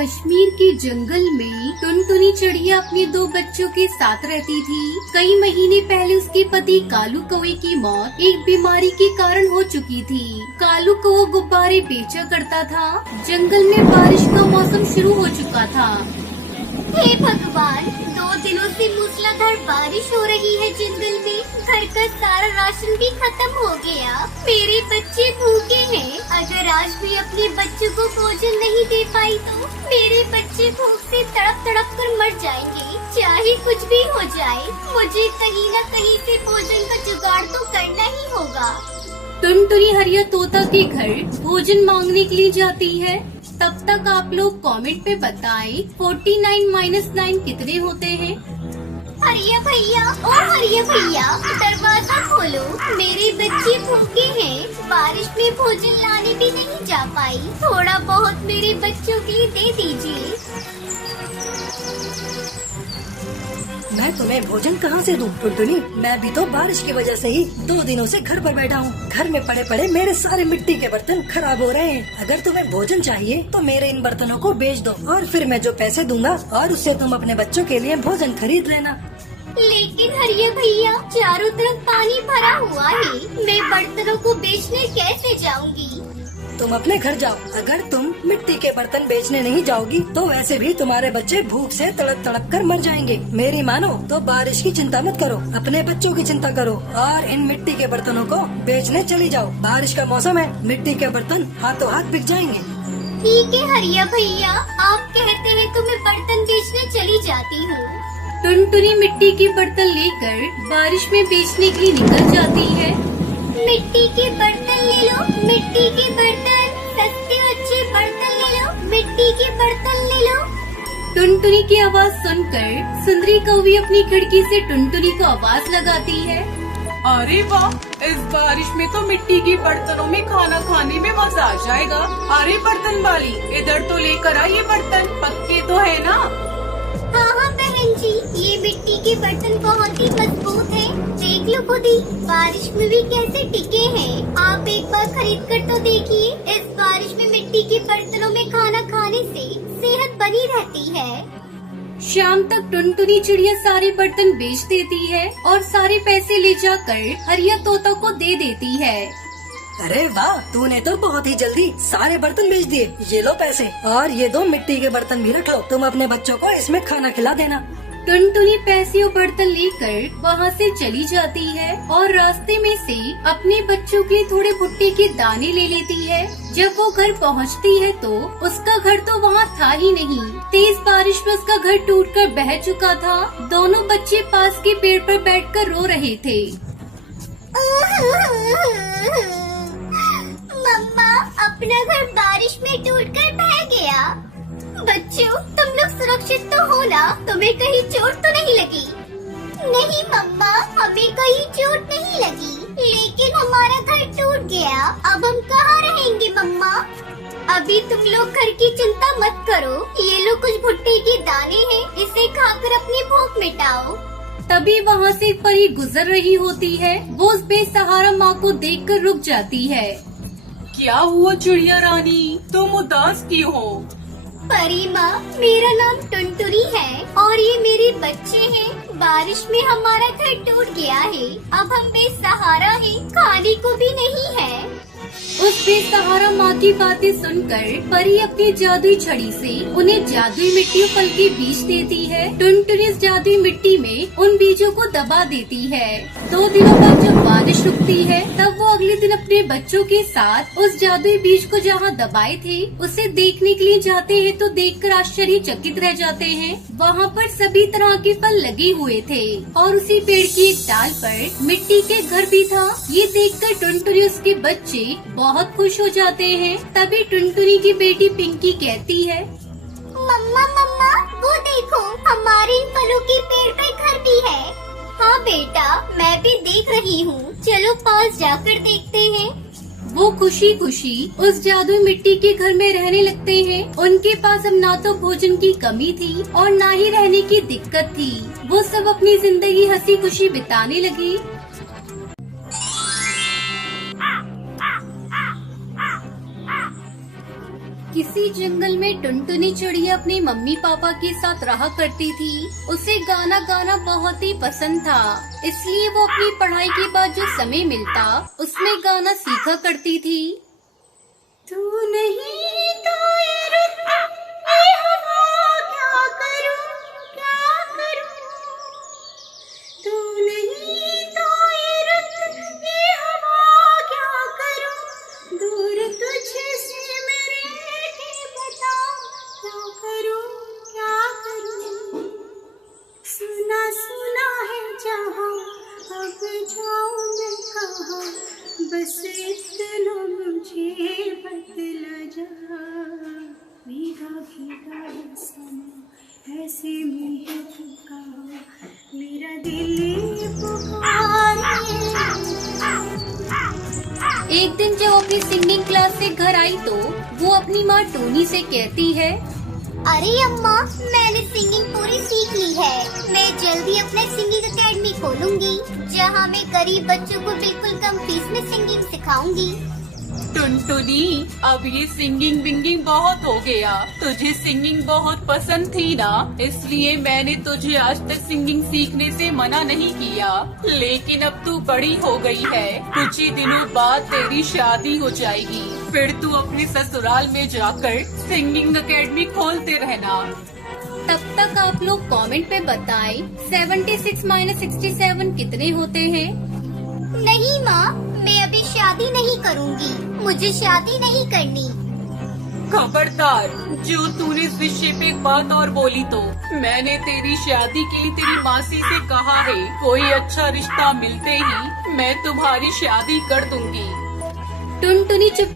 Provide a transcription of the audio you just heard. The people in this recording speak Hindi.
कश्मीर के जंगल में टुनटुनी चिड़िया अपने दो बच्चों के साथ रहती थी। कई महीने पहले उसके पति कालू कौवे की मौत एक बीमारी के कारण हो चुकी थी। कालू कौवा गुब्बारे बेचा करता था। जंगल में बारिश का मौसम शुरू हो चुका था। हे भगवान, 2 दिनों से मूसलाधार बारिश हो रही है जंगल में। घर का सारा राशन भी खत्म हो गया। मेरे बच्चे भूखे हैं। अगर आज भी अपने बच्चों को भोजन नहीं दे पाई तो मेरे बच्चे भूख से तड़प तड़प कर मर जाएंगे। चाहे कुछ भी हो जाए, मुझे कहीं न कहीं से भोजन का जुगाड़ तो करना ही होगा। टुनटुनी हरिया तोता के घर भोजन मांगने के लिए जाती है। तब तक आप लोग कमेंट पे बताएं 49 - 9 कितने होते हैं। हरिया भैया, ओ हरिया भैया, दरवाजा खोलो। मेरे बच्चे भूखे हैं। बारिश में भोजन लाने भी नहीं जा पाई। थोड़ा बहुत मेरे बच्चों के लिए दे दीजिए। मैं तुम्हें भोजन कहाँ से दूं, टुनटुनी? मैं भी तो बारिश की वजह से ही 2 दिनों से घर पर बैठा हूँ। घर में पड़े पड़े मेरे सारे मिट्टी के बर्तन खराब हो रहे हैं। अगर तुम्हें भोजन चाहिए तो मेरे इन बर्तनों को बेच दो और फिर मैं जो पैसे दूंगा और उससे तुम अपने बच्चों के लिए भोजन खरीद लेना। लेकिन हरिया भैया, चारों तरफ पानी भरा हुआ है। मैं बर्तनों को बेचने कैसे जाऊंगी? तुम अपने घर जाओ। अगर तुम मिट्टी के बर्तन बेचने नहीं जाओगी तो वैसे भी तुम्हारे बच्चे भूख से तड़प तड़प कर मर जाएंगे। मेरी मानो तो बारिश की चिंता मत करो, अपने बच्चों की चिंता करो और इन मिट्टी के बर्तनों को बेचने चली जाओ। बारिश का मौसम है, मिट्टी के बर्तन हाथों हाथ बिक जाएंगे। ठीक है हरिया भैया, आप कहते हैं तो मैं बर्तन बेचने चली जाती हूँ। टुनटुनी मिट्टी के बर्तन लेकर बारिश में बेचने के लिए निकल जाती है। मिट्टी के बर्तन ले लो, मिट्टी के बर्तन, सस्ते अच्छे बर्तन ले लो, मिट्टी के बर्तन ले लो। टुनटुनी की आवाज सुनकर सुंदरी कौवी अपनी खिड़की से टुनटुनी को आवाज लगाती है। अरे वाह, इस बारिश में तो मिट्टी के बर्तनों में खाना खाने में मजा आ जाएगा। अरे बर्तन वाली, इधर तो लेकर आ ये बर्तन, पक्के तो है ना? हाँ हाँ बहन जी, ये मिट्टी के बर्तन बहुत ही मजबूत है। देख लो खुद ही, बारिश में भी कैसे टिके हैं। आप एक बार खरीद कर तो देखिए। इस बारिश में मिट्टी के बर्तनों में खाना खाने से सेहत बनी रहती है। शाम तक टुनटुनी चिड़िया सारे बर्तन बेच देती है और सारे पैसे ले जाकर हरिया तोता को दे देती है। अरे वाह, तूने तो बहुत ही जल्दी सारे बर्तन बेच दिए। ये लो पैसे और ये 2 मिट्टी के बर्तन भी रख लो। तुम अपने बच्चों को इसमें खाना खिला देना। टुनटुनी पैसे और बर्तन लेकर वहाँ से चली जाती है और रास्ते में से अपने बच्चों के थोड़े भुट्टे के दाने ले लेती है। जब वो घर पहुँचती है तो उसका घर तो वहाँ था ही नहीं। तेज बारिश में उसका घर टूटकर बह चुका था। दोनों बच्चे पास के पेड़ पर बैठकर रो रहे थे। मम्मा, अपना घर बारिश में टूटकर बह गया। बच्चों, तुम लोग सुरक्षित तो हो ना? तुम्हें कहीं चोट तो नहीं लगी? नहीं मम्मा, हमें कहीं चोट नहीं लगी, लेकिन हमारा घर टूट गया। अब हम कहाँ रहेंगे मम्मा? अभी तुम लोग घर की चिंता मत करो। ये लो कुछ भुट्टे के दाने हैं, इसे खाकर अपनी भूख मिटाओ। तभी वहाँ से एक परी गुजर रही होती है। वो उस बेसहारा माँ को देखकर रुक जाती है। क्या हुआ चिड़िया रानी, तुम उदास क्यों हो? परी माँ, मेरा नाम टुनटुनी है और ये मेरे बच्चे हैं। बारिश में हमारा घर टूट गया है। अब हम बेसहारा हैं, खाने को भी नहीं है। उस बेसहारा माँ की बातें सुनकर परी अपनी जादुई छड़ी से उन्हें जादुई मिट्टी और फल के बीज देती है। टुनटुनी इस जादुई मिट्टी में उन बीजों को दबा देती है। 2 दिनों बाद जब बारिश रुकती है तब वो अगले दिन अपने बच्चों के साथ उस जादुई बीज को जहाँ दबाए थे उसे देखने के लिए जाते हैं तो देखकर आश्चर्यचकित रह जाते हैं। वहाँ पर सभी तरह के फल लगे हुए थे और उसी पेड़ की एक डाल पर मिट्टी के घर भी था। ये देखकर टुनटुनी उसके बच्चे बहुत खुश हो जाते हैं। तभी टुनटुनी की बेटी पिंकी कहती है, मम्मा मम्मा, वो देखो, हमारे इन फलों के पेड़ पे घर भी है। हाँ बेटा, मैं भी देख रही हूँ। चलो पास जाकर देखते हैं। वो खुशी खुशी उस जादुई मिट्टी के घर में रहने लगते हैं। उनके पास अब ना तो भोजन की कमी थी और ना ही रहने की दिक्कत थी। वो सब अपनी जिंदगी हंसी खुशी बिताने लगी। इसी जंगल में टुनटुनी चिड़िया अपने मम्मी पापा के साथ रहा करती थी। उसे गाना गाना बहुत ही पसंद था, इसलिए वो अपनी पढ़ाई के बाद जो समय मिलता उसमें गाना सीखा करती थी। तू नहीं तो ये रुत, ये हवा, क्या करूं, क्या करूं। तू नहीं तो ये रुत, ये हवा, क्या करूं। दूर तुझसे मैं रह के बता, क्या करूं, क्या करूं। सुना सुना है जहां, अब जाऊं मैं कहां। बस इतना मुझे बतला जा। भीगा भीगा समा ऐसे में है पुकारा, मेरा दिल पुकारे। एक दिन जब अपनी सिंगिंग क्लास से घर आई तो वो अपनी माँ टोनी से कहती है, अरे अम्मा, मैंने सिंगिंग पूरी सीख ली है। मैं जल्दी अपना सिंगिंग एकेडमी खोलूंगी, जहाँ मैं गरीब बच्चों को बिल्कुल कम फीस में सिंगिंग सिखाऊंगी। टुनटुनी, अब ये सिंगिंग विंगिंग बहुत हो गया। तुझे सिंगिंग बहुत पसंद थी ना, इसलिए मैंने तुझे आज तक सिंगिंग सीखने से मना नहीं किया। लेकिन अब तू बड़ी हो गई है, कुछ ही दिनों बाद तेरी शादी हो जाएगी, फिर तू अपने ससुराल में जाकर सिंगिंग एकेडमी खोलते रहना। तब तक आप लोग कमेंट पे बताएं 76 - 67 कितने होते हैं। नहीं माँ, मैं अभी शादी नहीं करूँगी, मुझे शादी नहीं करनी। खबरदार, जो तूने इस विषय पे एक बात और बोली तो मैंने तेरी शादी के लिए तेरी मासी से कहा है, कोई अच्छा रिश्ता मिलते ही मैं तुम्हारी शादी कर दूंगी। टुनटुनी चुप